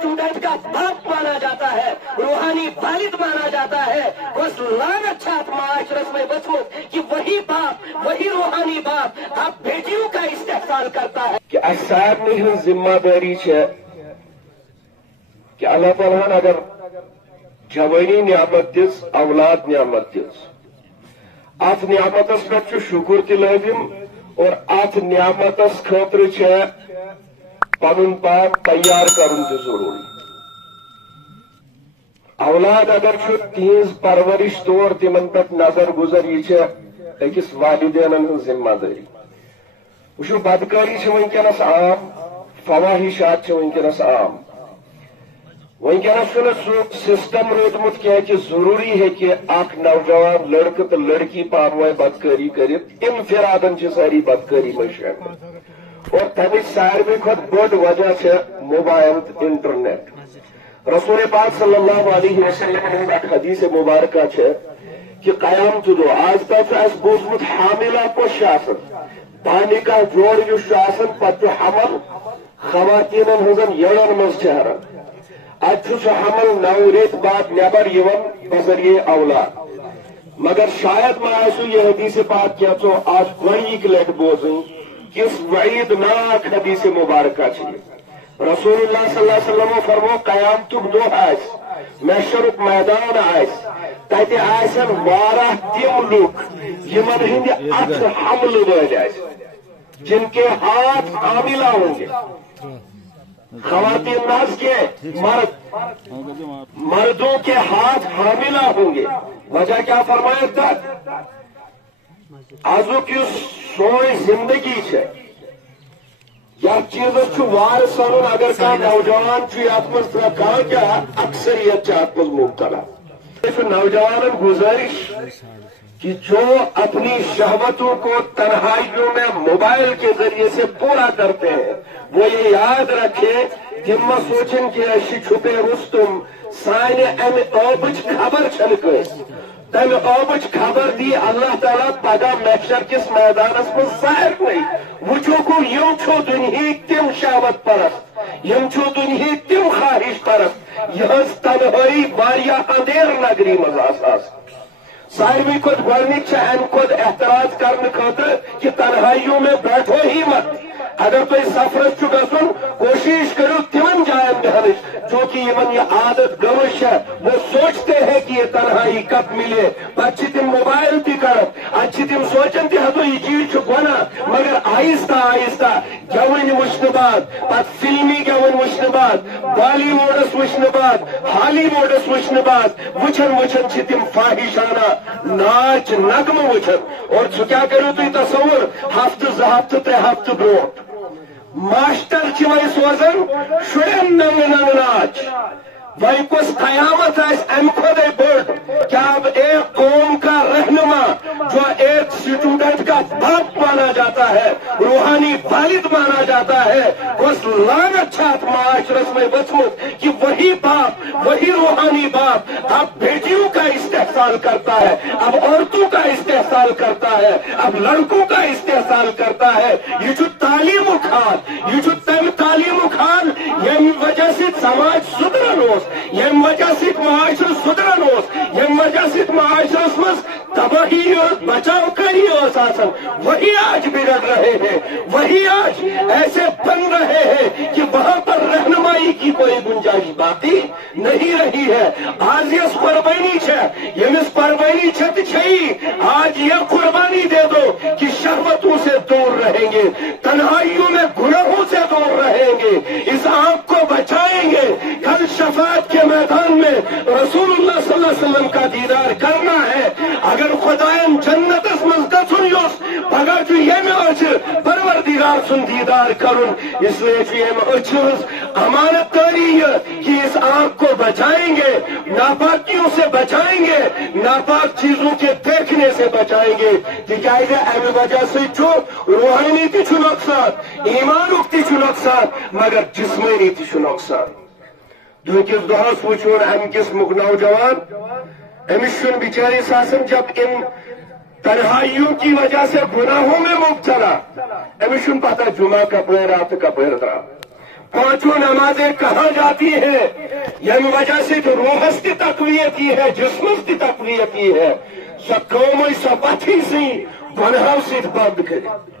Student का बाप माना जाता है, रूहानी वालिद माना जाता है। बस लानत छाप माशरस में बचमुत कि वही बाप, वही रूहानी बाप आप बेटियों का इस्तेहसाल करता है। कि सारनी हज जिम्मेदारी कि अल्लाह ताला अगर जवानी नियामत दिस, औलाद नियामत दिस, अत नियामतस पे शुक्र त लाजिम और अत नियामतस खतर पन पान तैयार करन जरूरी। औलाद अगर तिज परवरिश तौर तिमन पे नजर गुजर यह अकिस वालिदैन हज जिम्मेदारी। वो बदकारी वनकस आम, फवाहिशात वनकस आम। वनकस सह सिस्टम रोदमुत कह कि जरूरी है कि अख नौजवान लड़क तो लड़की पानवे बदकारी कर इनफिरादन सारी बदकारी में शामिल। और तमिच सारे खुद बड़ वजह है मोबाइल इंटरनेट। रसूल पाक सल्लल्लाहु अलैहि वसल्लम एक हदीस मुबारक है कि कयामत दो आज तक बोजमुत हामिला पोश दाने का जोड़ पत हमल खवातीन हजन यड़न मज हरान। अत हमल 9 रेत बाद नबर बजरिए औलाद। मगर शायद मैं आसू यह हदीस पाक क्या आज गणिक लट बोजन किस वईद नाक हदीस मुबारक रसूलुल्लाह सल्लल्लाहु अलैहि वसल्लम फरमो कयामतुक दो महशरुक मैदान तत वाराह तिम लुक यमन हिंद अथ हमल वल जिनके हाथ हामिला होंगे। खवातीन नाज के मर्दों के हाथ हामिला होंगे। वजह क्या फरमाया था? आजुक सोई जिंदगी है या चीज वार सन अगर कह नौजवान क्या अक्सरियत अत मज मुबतला। नौजवान गुजारिश कि जो अपनी शहवतों को तन्हाइयों में मोबाइल के जरिए से पूरा करते हैं वो ये याद रखे जिम्मा सोचन कि छुपे रुस्तुम साने अम ओबच खबर छल तम ओबच खबर दी अल्लाह ताला पगह महशर किस मैदानस में जाहिर नहीं। वुचो को यम छो दुनिया तिम शहवत परस्त, यम छो दुनिया तिम ख्वाहिश परस्त। यह तन्हाई वारिया अंधेर नगरी मज सारवी खुद गनिक अम खुद एहतराज करने खतर कि तन्हाइयों में बैठो ही मत। अगर तुम सफरस गन कोशिश करो तिमन जायन बहन जो कि यमन यह आदत गवश है। वो सोचते हैं कि ये तन्हाई कब मिले पे तिम मोबाइल कर तिम सोचन तो यह चीज गुना। मगर आहिस्ता आहिस्ता गवन वुचन बाद पे फिल्मी गवन वुचन बाद बॉलीवुडस वुचन बाद हॉलीवुडस वुचन बाद वुचन वुचन तिम फाहिशाना नाच नगम वुचन। और सह क्या करो तुम तस्वुर हफ्त 2 हफ्त 3 हफ्त ब्रोट मास्टर वह सोजन शुरन नंग नंग नाच वही कुछ कयामत अम खुद बड़ क्या अब एक कौम का रहनुमा जो एक स्टूडेंट का बाप माना जाता है, रूहानी वालिद माना जाता है, उस लानत छाप माशरस में बचमुत कि वही बाप, वही रूहानी बाप अब बेटियों का इस्तेहसाल करता है, अब औरतों का इस्तेहसाल करता है, अब लड़कों का इस्तेहसाल करता है। ये जो तालीम खान, ये जो तालीम खान यम वजह से समाज सुधरन यम वजह से माशर सुधरन यम वजह से माशरस मज तबाही बचाव करी वही आज बिगड़ रहे हैं, वही आज ऐसे बन रहे हैं कि वहां पर रहनुमाई की कोई गुंजाइश बाकी नहीं रही है। आज यस कुर्बानी यमिस कुर्बानी आज यह कुर्बानी दे दो कि शहवतों से दूर रहेंगे, तन्हाइयों में गुनाहों से दूर रहेंगे, इस आंख को बचाएंगे। कल शफात के मैदान में रसूलुल्लाह सल्लल्लाहु अलैहि वसल्लम का दीदार करना है। अगर खुदायन जन्नत गस पगह परवरदिगार सुन दीदार करुन। इसलिए अमानत करी कि इस आंख को बचाएंगे, नापाकियों से बचाएंगे, नापाक चीजों के देखने से बचाएंगे। तिकायद अमि वजह से रूहानी ति नुकसान, ईमानुक ति नुकसान, मगर जिस्मानी ति नुकसान। दुकिस दोहस वुचोन अमकिस मुख नौजवान अमिस बिचारिस आसन जब इन तन्हाइयों की वजह से गुनाहों में मुब्तला अमिस पता जुमा कपर रात कपर द्रा पांचों नमाजें कहाँ जाती हैं? यम वजह से तो रूहस की तकवीयत है, जिस्मस की तकवीयत है। सो कौम सपथी सी बनहाव से बंद करे।